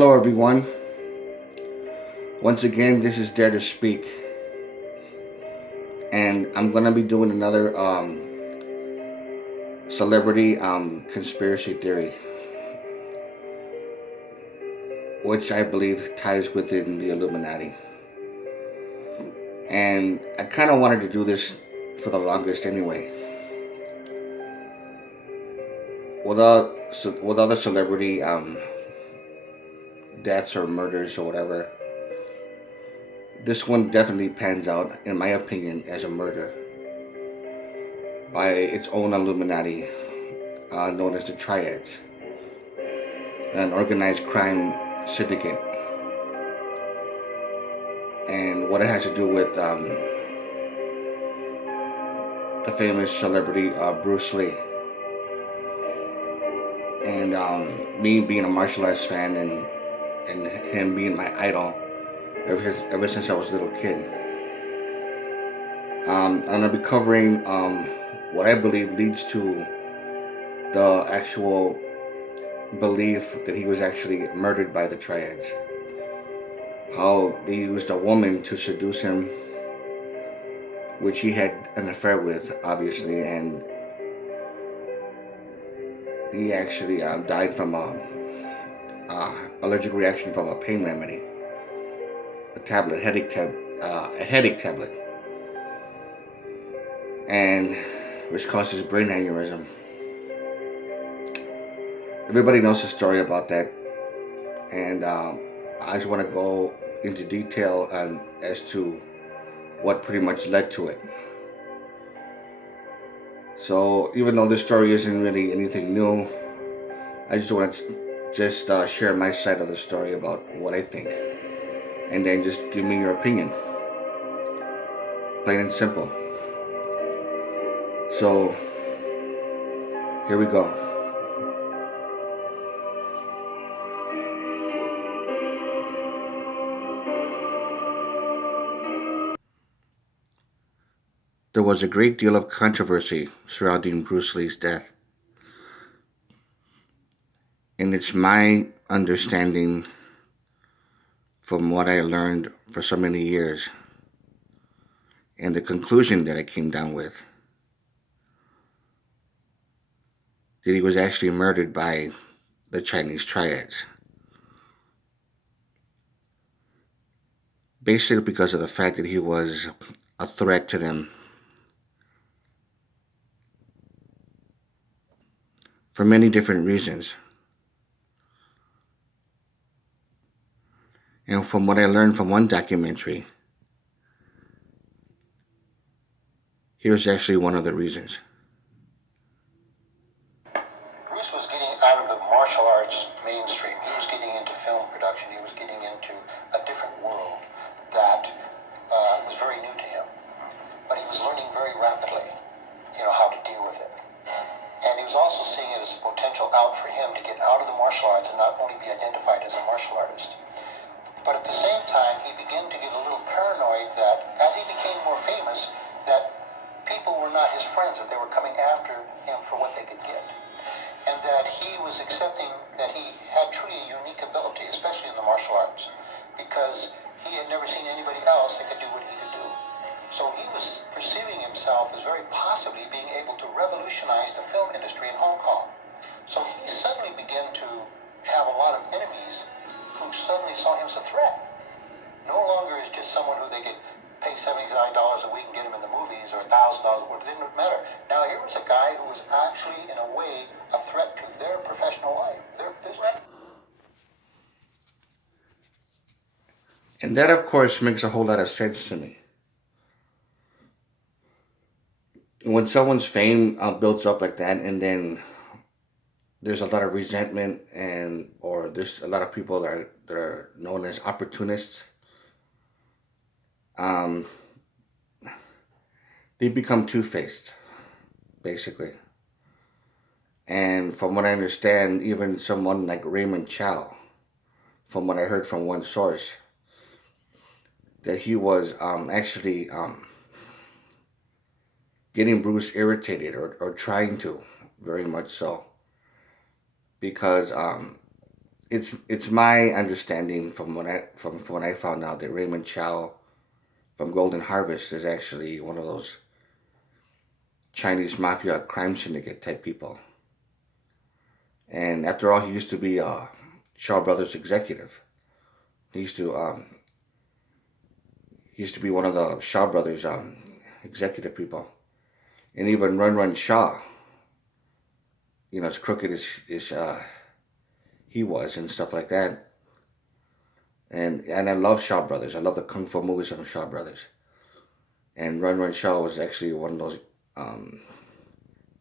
Hello, everyone. Once again, this is Dare to Speak, and I'm gonna be doing another celebrity conspiracy theory, which I believe ties within the Illuminati. And I kind of wanted to do this for the longest anyway. With other celebrity deaths or murders or whatever, this one definitely pans out, in my opinion, as a murder by its own Illuminati, known as the Triads, an organized crime syndicate. And what it has to do with the famous celebrity Bruce Lee. And me being a martial arts fan and him being my idol ever since I was a little kid. I'm going to be covering what I believe leads to the actual belief that he was actually murdered by the Triads. How they used a woman to seduce him, which he had an affair with, obviously, and he actually died from a allergic reaction from a pain remedy, a headache tablet, and which caused his brain aneurysm. Everybody knows the story about that, and I just want to go into detail as to what pretty much led to it. So even though this story isn't really anything new, I just want to share my side of the story about what I think, and then just give me your opinion, plain and simple. So here we go. There was a great deal of controversy surrounding Bruce Lee's death. And it's my understanding, from what I learned for so many years, and the conclusion that I came down with, that he was actually murdered by the Chinese Triads. Basically because of the fact that he was a threat to them. For many different reasons. And from what I learned from one documentary, here's actually one of the reasons. Bruce was getting out of the martial arts mainstream. He was getting into film production. He was getting into a different world that was very new to him. But he was learning very rapidly, how to deal with it. And he was also seeing it as a potential out for him to get out of the martial arts and not only be identified as a martial artist. But at the same time, he began to get a little paranoid that as he became more famous, that people were not his friends, that they were coming after him for what they could get. And that he was accepting that he had truly a unique ability, especially in the martial arts, because he had never seen anybody else that could do what he could do. So he was perceiving himself as very possibly being able to revolutionize the film industry in Hong Kong. So he suddenly began to have a lot of enemies who suddenly saw him as a threat. No longer is just someone who they could pay $79 a week and get him in the movies, or $1,000, it didn't matter. Now here was a guy who was actually, in a way, a threat to their professional life, their business. And that, of course, makes a whole lot of sense to me. When someone's fame builds up like that, and then there's a lot of resentment, or there's a lot of people that are known as opportunists, they become two-faced, basically. And from what I understand, even someone like Raymond Chow, from what I heard from one source, that he was actually getting Bruce irritated, or trying to, very much so, because it's my understanding from when I found out that Raymond Chow from Golden Harvest is actually one of those Chinese mafia crime syndicate type people. And after all, he used to be a Shaw Brothers executive. He used to be one of the Shaw Brothers executive people. And even Run Run Shaw, as crooked as he was and stuff like that. And I love Shaw Brothers. I love the kung fu movies of Shaw Brothers. And Run Run Shaw was actually one of those um,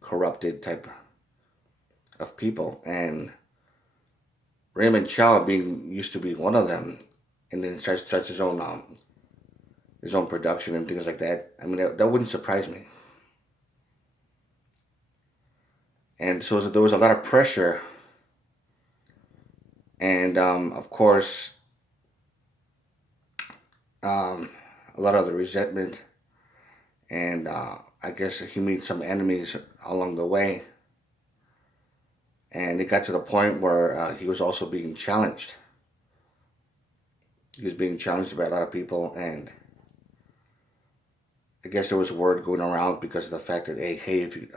corrupted type of people. And Raymond Chow being used to be one of them, and then starts his own production and things like that. I mean, that wouldn't surprise me. And so there was a lot of pressure, and of course, um, a lot of the resentment, and I guess he made some enemies along the way. And it got to the point where he was also being challenged. He was being challenged by a lot of people, and I guess there was word going around because of the fact that hey, if you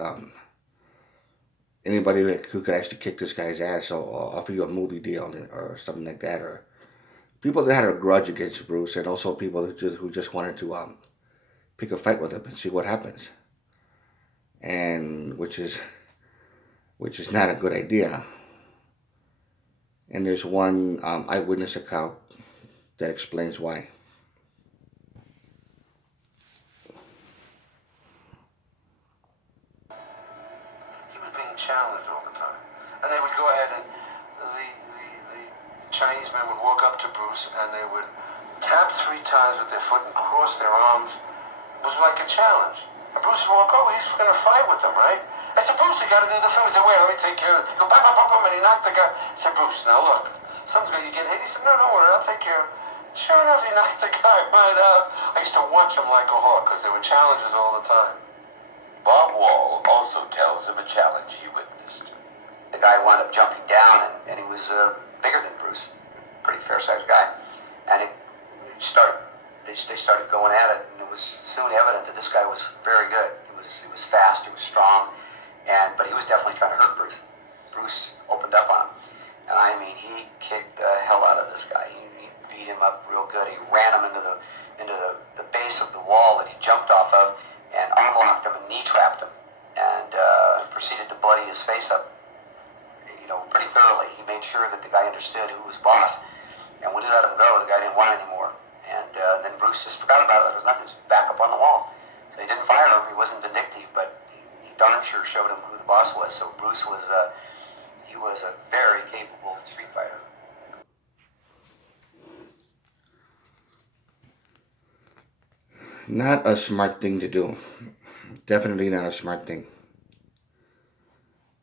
anybody who could actually kick this guy's ass, I'll offer you a movie deal or something like that, or people that had a grudge against Bruce, and also people who just wanted to pick a fight with him and see what happens, and which is not a good idea. And there's one eyewitness account that explains why. He was being challenged all the time. And they would go ahead and the Chinese men would walk up to Bruce and they would tap 3 times with their foot and cross their arms. It was like a challenge. And Bruce would walk over, he's going to fight with them, right? I said, Bruce, you got to do the film. He said, wait, let me take care of it. He go, bam, bam, bam, bam, and he knocked the guy. I said, Bruce, now look, something's going to get hit. He said, no, don't worry, I'll take care of it. Sure enough, he knocked the guy right out. I used to watch him like a hawk because there were challenges all the time. Bob Wall also tells of a challenge he witnessed. The guy wound up jumping down, and he was bigger than Bruce, pretty fair-sized guy. And they started going at it, and it was soon evident that this guy was very good. He was fast, he was strong, but he was definitely trying to hurt Bruce. Bruce opened up on him, and I mean, he kicked the hell out of this guy. He beat him up real good. He ran him into the base of the wall that he jumped off of, and arm locked him and knee trapped him, and proceeded to bloody his face up, pretty thoroughly. He made sure that the guy understood who was boss, and when he let him go, the guy didn't want it anymore. And then Bruce just forgot about it. There was nothing, just back up on the wall. So he didn't fire him. He wasn't vindictive, but he darn sure showed him who the boss was. So Bruce was he was a very capable street fighter. Not a smart thing to do. Definitely not a smart thing.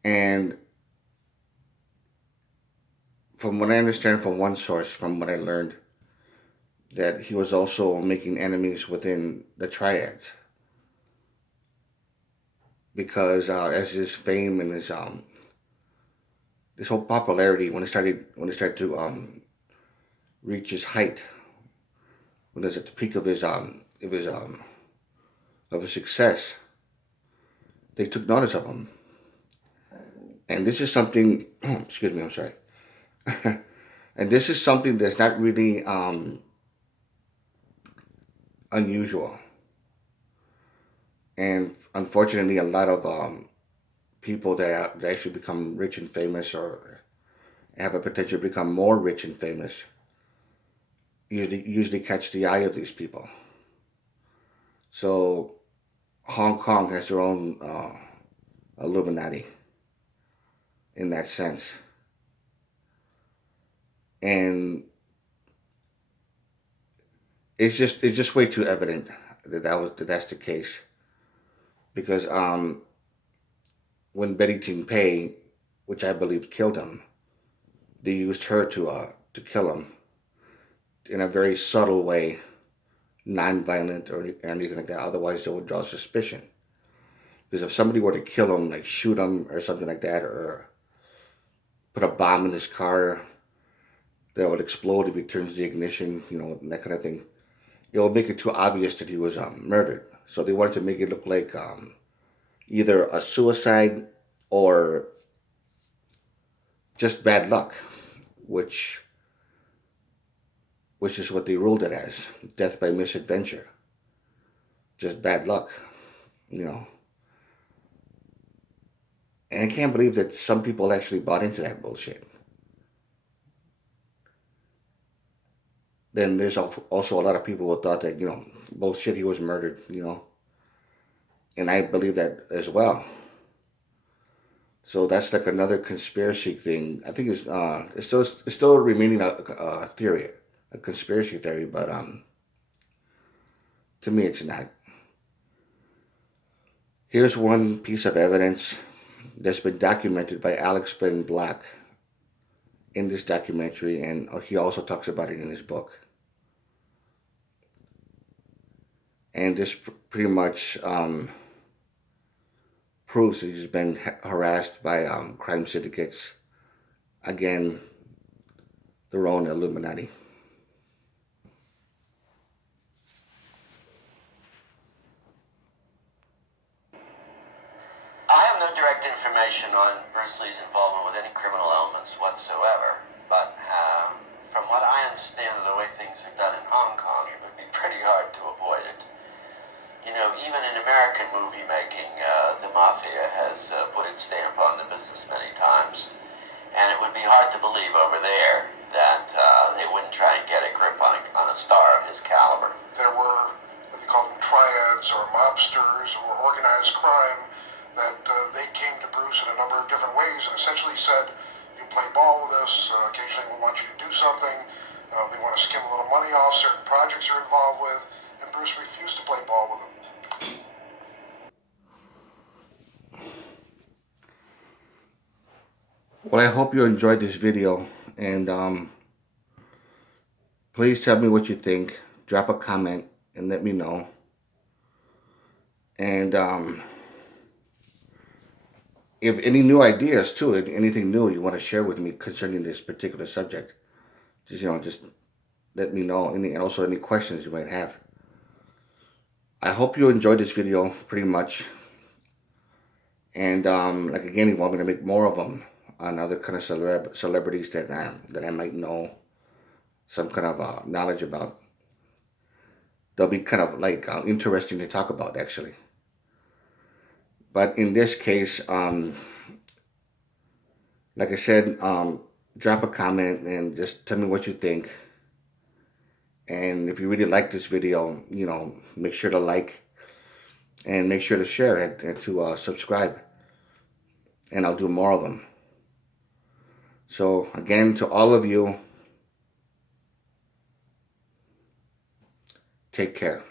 And from what I understand from one source, from what I learned, that he was also making enemies within the triads because as his fame and his this whole popularity when it started to reach his height, when it was at the peak of his success, they took notice of him. And this is something excuse me, I'm sorry. And this is something that's not really unusual. And unfortunately, a lot of people that actually become rich and famous or have a potential to become more rich and famous usually catch the eye of these people. So Hong Kong has their own Illuminati in that sense. And it's just way too evident that's the case, because when Betty Ting Pei, which I believe killed him, they used her to kill him in a very subtle way, non-violent or anything like that. Otherwise, they would draw suspicion. Because if somebody were to kill him, like shoot him or something like that, or put a bomb in his car, that would explode if he turns the ignition, and that kind of thing. It would make it too obvious that he was murdered. So they wanted to make it look like either a suicide or just bad luck, which is what they ruled it as, death by misadventure, just bad luck, you know. And I can't believe that some people actually bought into that bullshit. Then there's also a lot of people who thought that, bullshit, he was murdered, and I believe that as well. So that's like another conspiracy thing. I think it's still remaining a theory, a conspiracy theory, but to me it's not. Here's one piece of evidence that's been documented by Alex Ben Black in this documentary, and he also talks about it in his book. And this pretty much proves that he's been harassed by crime syndicates. Again, their own Illuminati. I have no direct information on Bruce Lee's involvement with any criminal elements whatsoever, but from what I understand of the way things are done in Hong Kong, it would be pretty hard to avoid it. You know, even in American movie making, the mafia has put its stamp on the business many times, and it would be hard to believe over there that they wouldn't try and get a grip on a star of his caliber. There were what they call them triads or mobsters or organized crime that they came to Bruce in a number of different ways and essentially said, you play ball with us, occasionally we want you to do something, we want to skim a little money off certain projects you're involved with, and Bruce refused to play ball with them. Well, I hope you enjoyed this video, and please tell me what you think. Drop a comment and let me know. And if any new ideas too, anything new you want to share with me concerning this particular subject, just let me know. And also any questions you might have. I hope you enjoyed this video pretty much. And like again, if you want me to make more of them on other kind of celebrities that I might know some kind of knowledge about, they'll be kind of like interesting to talk about actually. But in this case, like I said, drop a comment and just tell me what you think. And if you really like this video, make sure to like and make sure to share it and to subscribe. And I'll do more of them. So again, to all of you, take care.